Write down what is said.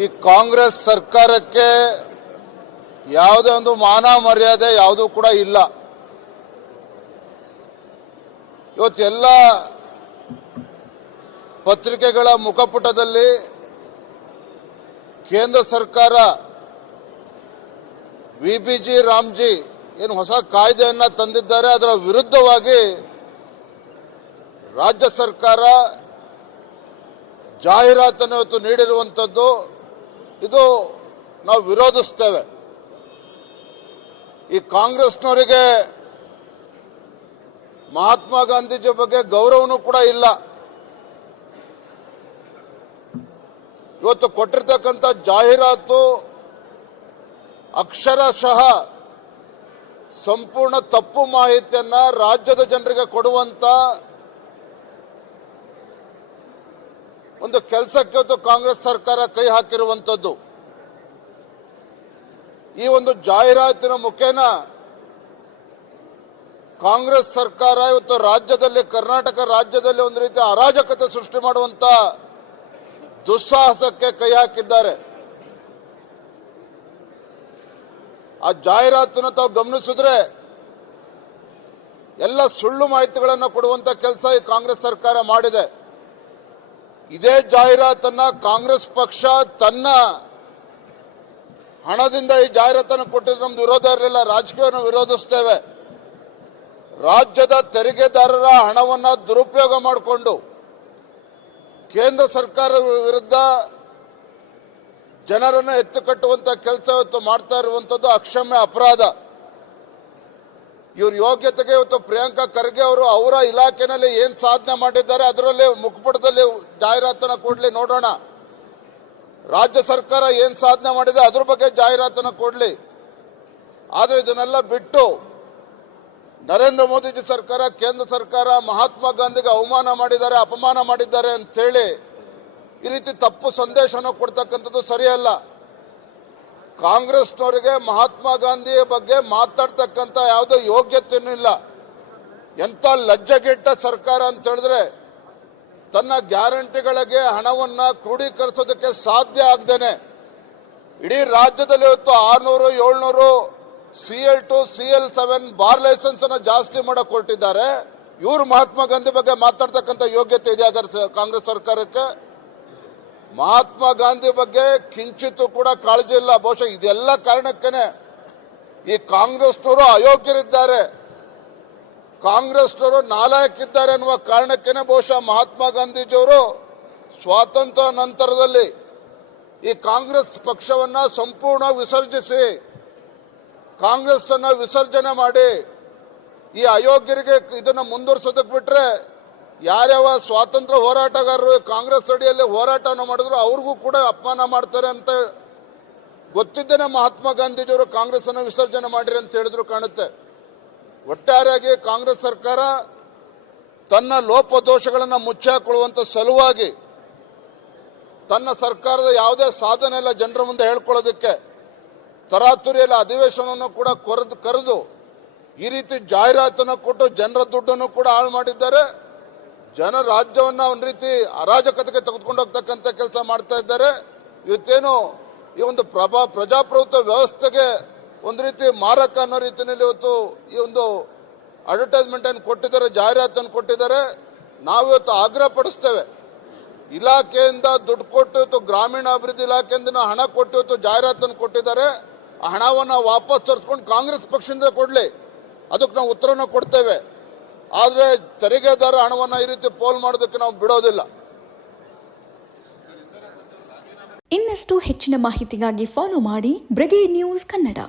ಈ ಕಾಂಗ್ರೆಸ್ ಸರ್ಕಾರಕ್ಕೆ ಯಾವುದೇ ಒಂದು ಮಾನ ಮರ್ಯಾದೆ ಯಾವುದೂ ಕೂಡ ಇಲ್ಲ. ಇವತ್ತೆಲ್ಲ ಪತ್ರಿಕೆಗಳ ಮುಖಪುಟದಲ್ಲಿ ಕೇಂದ್ರ ಸರ್ಕಾರ ವಿಬಿಜಿ ರಾಮ್ಜಿ ಏನು ಹೊಸ ಕಾಯ್ದೆಯನ್ನ ತಂದಿದ್ದಾರೆ, ಅದರ ವಿರುದ್ಧವಾಗಿ ರಾಜ್ಯ ಸರ್ಕಾರ ಜಾಹೀರಾತನ್ನು ಇವತ್ತು ನೀಡಿರುವಂಥದ್ದು ಇದು ನಾವು ವಿರೋಧಿಸ್ತೇವೆ. ಈ ಕಾಂಗ್ರೆಸ್ನವರಿಗೆ ಮಹಾತ್ಮ ಗಾಂಧೀಜಿ ಬಗ್ಗೆ ಗೌರವನೂ ಕೂಡ ಇಲ್ಲ. ಇವತ್ತು ಕೊಟ್ಟಿರ್ತಕ್ಕಂಥ ಜಾಹೀರಾತು ಅಕ್ಷರಶಃ ಸಂಪೂರ್ಣ ತಪ್ಪು ಮಾಹಿತಿಯನ್ನ ರಾಜ್ಯದ ಜನರಿಗೆ ಕೊಡುವಂತ ಒಂದು ಕೆಲಸಕ್ಕೆ ಇವತ್ತು ಕಾಂಗ್ರೆಸ್ ಸರ್ಕಾರ ಕೈ ಹಾಕಿರುವಂತದ್ದು. ಈ ಒಂದು ಜಾಹೀರಾತಿನ ಮುಖೇನ ಕಾಂಗ್ರೆಸ್ ಸರ್ಕಾರ ಇವತ್ತು ರಾಜ್ಯದಲ್ಲಿ, ಕರ್ನಾಟಕ ರಾಜ್ಯದಲ್ಲಿ ಒಂದು ರೀತಿಯ ಅರಾಜಕತೆ ಸೃಷ್ಟಿ ಮಾಡುವಂತ ದುಸ್ಸಾಹಸಕ್ಕೆ ಕೈ ಹಾಕಿದ್ದಾರೆ. ಆ ಜಾಹೀರಾತನ್ನು ತಾವು ಗಮನಿಸಿದ್ರೆ ಎಲ್ಲ ಸುಳ್ಳು ಮಾಹಿತಿಗಳನ್ನು ಕೊಡುವಂತ ಕೆಲಸ ಈ ಕಾಂಗ್ರೆಸ್ ಸರ್ಕಾರ ಮಾಡಿದೆ. ಇದೇ ಜಾಹೀರಾತನ್ನ ಕಾಂಗ್ರೆಸ್ ಪಕ್ಷ ತನ್ನ ಹಣದಿಂದ ಈ ಜಾಹೀರಾತನ್ನು ಕೊಟ್ಟಿದ್ರೆ ನಮ್ದು ವಿರೋಧ ಇರಲಿಲ್ಲ. ರಾಜಕೀಯವನ್ನು ವಿರೋಧಿಸ್ತೇವೆ. ರಾಜ್ಯದ ತೆರಿಗೆದಾರರ ಹಣವನ್ನ ದುರುಪಯೋಗ ಮಾಡಿಕೊಂಡು ಕೇಂದ್ರ ಸರ್ಕಾರದ ವಿರುದ್ಧ ಜನರನ್ನು ಎತ್ತು ಕಟ್ಟುವಂತ ಕೆಲಸ ಇವತ್ತು ಮಾಡ್ತಾ ಇರುವಂತದ್ದು ಅಕ್ಷಮ್ಯ ಅಪರಾಧ. ಇವ್ರ ಯೋಗ್ಯತೆಗೆ ಇವತ್ತು ಪ್ರಿಯಾಂಕಾ ಖರ್ಗೆ ಅವರು ಅವರ ಇಲಾಖೆನಲ್ಲಿ ಏನ್ ಸಾಧನೆ ಮಾಡಿದ್ದಾರೆ ಅದರಲ್ಲಿ ಮುಖಪುಟದಲ್ಲಿ ಜಾಹೀರಾತನ್ನ ಕೊಡ್ಲಿ, ನೋಡೋಣ. ರಾಜ್ಯ ಸರ್ಕಾರ ಏನ್ ಸಾಧನೆ ಮಾಡಿದೆ ಅದ್ರ ಬಗ್ಗೆ ಜಾಹೀರಾತನ್ನ ಕೊಡ್ಲಿ. ಆದ್ರೆ ಇದನ್ನೆಲ್ಲ ಬಿಟ್ಟು ನರೇಂದ್ರ ಮೋದಿಜಿ ಸರ್ಕಾರ, ಕೇಂದ್ರ ಸರ್ಕಾರ ಮಹಾತ್ಮ ಗಾಂಧಿಗೆ ಅವಮಾನ ಮಾಡಿದ್ದಾರೆ, ಅಪಮಾನ ಮಾಡಿದ್ದಾರೆ ಅಂತ ಹೇಳಿ ಈ ರೀತಿ ತಪ್ಪು ಸಂದೇಶನ ಕೊಡ್ತಕ್ಕಂಥದ್ದು ಸರಿಯಲ್ಲ. ಕಾಂಗ್ರೆಸ್ನವರಿಗೆ ಮಹಾತ್ಮ ಗಾಂಧಿಯ ಬಗ್ಗೆ ಮಾತಾಡ್ತಕ್ಕಂಥ ಯಾವುದೇ ಯೋಗ್ಯತೆಯೂ ಇಲ್ಲ. ಎಂತ ಲಜ್ಜೆಗೆಟ್ಟ ಸರ್ಕಾರ ಅಂತ ಹೇಳಿದ್ರೆ ತನ್ನ ಗ್ಯಾರಂಟಿಗಳಿಗೆ ಹಣವನ್ನ ಕ್ರೋಢೀಕರಿಸೋದಕ್ಕೆ ಸಾಧ್ಯ ಆಗದೇನೆ ಇಡೀ ರಾಜ್ಯದಲ್ಲಿ ಇವತ್ತು 600, 700 CL2, CL7 ಬಾರ್ ಲೈಸೆನ್ಸ್ ಅನ್ನು ಜಾಸ್ತಿ ಮಾಡಕ್ ಹೊರಟಿದ್ದಾರೆ. ಇವರು ಮಹಾತ್ಮ ಗಾಂಧಿ ಬಗ್ಗೆ ಮಾತಾಡ್ತಕ್ಕಂಥ ಯೋಗ್ಯತೆ ಇದೆ ಕಾಂಗ್ರೆಸ್ ಸರ್ಕಾರಕ್ಕೆ? ಮಹಾತ್ಮ ಗಾಂಧಿ ಬಗ್ಗೆ ಕಿಂಚಿತ್ತೂ ಕೂಡ ಕಾಳಜಿ ಇಲ್ಲ. ಬಹುಶಃ ಇದೆಲ್ಲ ಕಾರಣಕ್ಕೇನೆ ಈ ಕಾಂಗ್ರೆಸ್ನವರು ಅಯೋಗ್ಯರಿದ್ದಾರೆ, ಕಾಂಗ್ರೆಸ್ನವರು ನಾಲಾಯಕಿದ್ದಾರೆ ಅನ್ನುವ ಕಾರಣಕ್ಕೇನೆ ಬಹುಶಃ ಮಹಾತ್ಮ ಗಾಂಧೀಜಿಯವರು ಸ್ವಾತಂತ್ರ್ಯ ನಂತರದಲ್ಲಿ ಈ ಕಾಂಗ್ರೆಸ್ ಪಕ್ಷವನ್ನ ಸಂಪೂರ್ಣ ವಿಸರ್ಜಿಸಿ, ಕಾಂಗ್ರೆಸ್ ಅನ್ನ ವಿಸರ್ಜನೆ ಮಾಡಿ ಈ ಅಯೋಗ್ಯರಿಗೆ ಇದನ್ನ ಮುಂದುವರಿಸೋದಕ್ಕೆ ಬಿಟ್ರೆ ಯಾರ್ಯಾವ ಸ್ವಾತಂತ್ರ್ಯ ಹೋರಾಟಗಾರರು ಕಾಂಗ್ರೆಸ್ ಅಡಿಯಲ್ಲಿ ಹೋರಾಟವನ್ನು ಮಾಡಿದ್ರು ಅವ್ರಿಗೂ ಕೂಡ ಅಪಮಾನ ಮಾಡ್ತಾರೆ ಅಂತ ಗೊತ್ತಿದ್ದೇನೆ ಮಹಾತ್ಮ ಗಾಂಧೀಜಿಯವರು ಕಾಂಗ್ರೆಸ್ ಅನ್ನು ವಿಸರ್ಜನೆ ಮಾಡಿರಿ ಅಂತ ಹೇಳಿದ್ರು ಕಾಣುತ್ತೆ. ಒಟ್ಟಾರೆಯಾಗಿ ಕಾಂಗ್ರೆಸ್ ಸರ್ಕಾರ ತನ್ನ ಲೋಪದೋಷಗಳನ್ನು ಮುಚ್ಚಾಕೊಳ್ಳುವಂತ ಸಲುವಾಗಿ ತನ್ನ ಸರ್ಕಾರದ ಯಾವುದೇ ಸಾಧನೆ ಇಲ್ಲ ಜನರ ಮುಂದೆ ಹೇಳ್ಕೊಳ್ಳೋದಕ್ಕೆ ತರಾತುರಿಯಲ್ಲಿ ಅಧಿವೇಶನವನ್ನು ಕೂಡ ಕರೆದು ಈ ರೀತಿ ಜಾಹೀರಾತನ್ನು ಕೊಟ್ಟು ಜನರ ದುಡ್ಡನ್ನು ಕೂಡ ಹಾಳು ಮಾಡಿದ್ದಾರೆ. ಜನ ರಾಜ್ಯವನ್ನ ಒಂದು ರೀತಿ ಅರಾಜಕತೆಗೆ ತೆಗೆದುಕೊಂಡು ಹೋಗ್ತಕ್ಕಂಥ ಕೆಲಸ ಮಾಡ್ತಾ ಇದ್ದಾರೆ. ಇವತ್ತೇನು ಈ ಒಂದು ಪ್ರಜಾಪ್ರಭುತ್ವ ವ್ಯವಸ್ಥೆಗೆ ಒಂದು ರೀತಿ ಮಾರಕ ಅನ್ನೋ ರೀತಿಯಲ್ಲಿ ಇವತ್ತು ಈ ಒಂದು ಅಡ್ವರ್ಟೈಸ್ಮೆಂಟ್ ಅನ್ನು ಕೊಟ್ಟಿದ್ದಾರೆ, ಜಾಹೀರಾತನ್ನು ಕೊಟ್ಟಿದ್ದಾರೆ. ನಾವಿವತ್ತು ಆಗ್ರಹ ಪಡಿಸ್ತೇವೆ, ಇಲಾಖೆಯಿಂದ ದುಡ್ಡು ಕೊಟ್ಟು ಇವತ್ತು ಗ್ರಾಮೀಣಾಭಿವೃದ್ಧಿ ಇಲಾಖೆಯಿಂದ ಹಣ ಕೊಟ್ಟು ಇವತ್ತು ಜಾಹೀರಾತನ್ನು ಕೊಟ್ಟಿದ್ದಾರೆ. ಆ ಹಣವನ್ನು ವಾಪಸ್ ತರಿಸ್ಕೊಂಡು ಕಾಂಗ್ರೆಸ್ ಪಕ್ಷದಿಂದ ಕೊಡ್ಲಿ, ಅದಕ್ಕೆ ನಾವು ಉತ್ತರನ ಕೊಡ್ತೇವೆ. ಆದ್ರೆ ತೆರಿಗೆದಾರ ಹಣವನ್ನ ಈ ರೀತಿ ಪೋಲ್ ಮಾಡೋದಕ್ಕೆ ನಾವು ಬಿಡೋದಿಲ್ಲ. ಇನ್ನಷ್ಟು ಹೆಚ್ಚಿನ ಮಾಹಿತಿಗಾಗಿ ಫಾಲೋ ಮಾಡಿ ಬ್ರಿಗೇಡ್ ನ್ಯೂಸ್ ಕನ್ನಡ.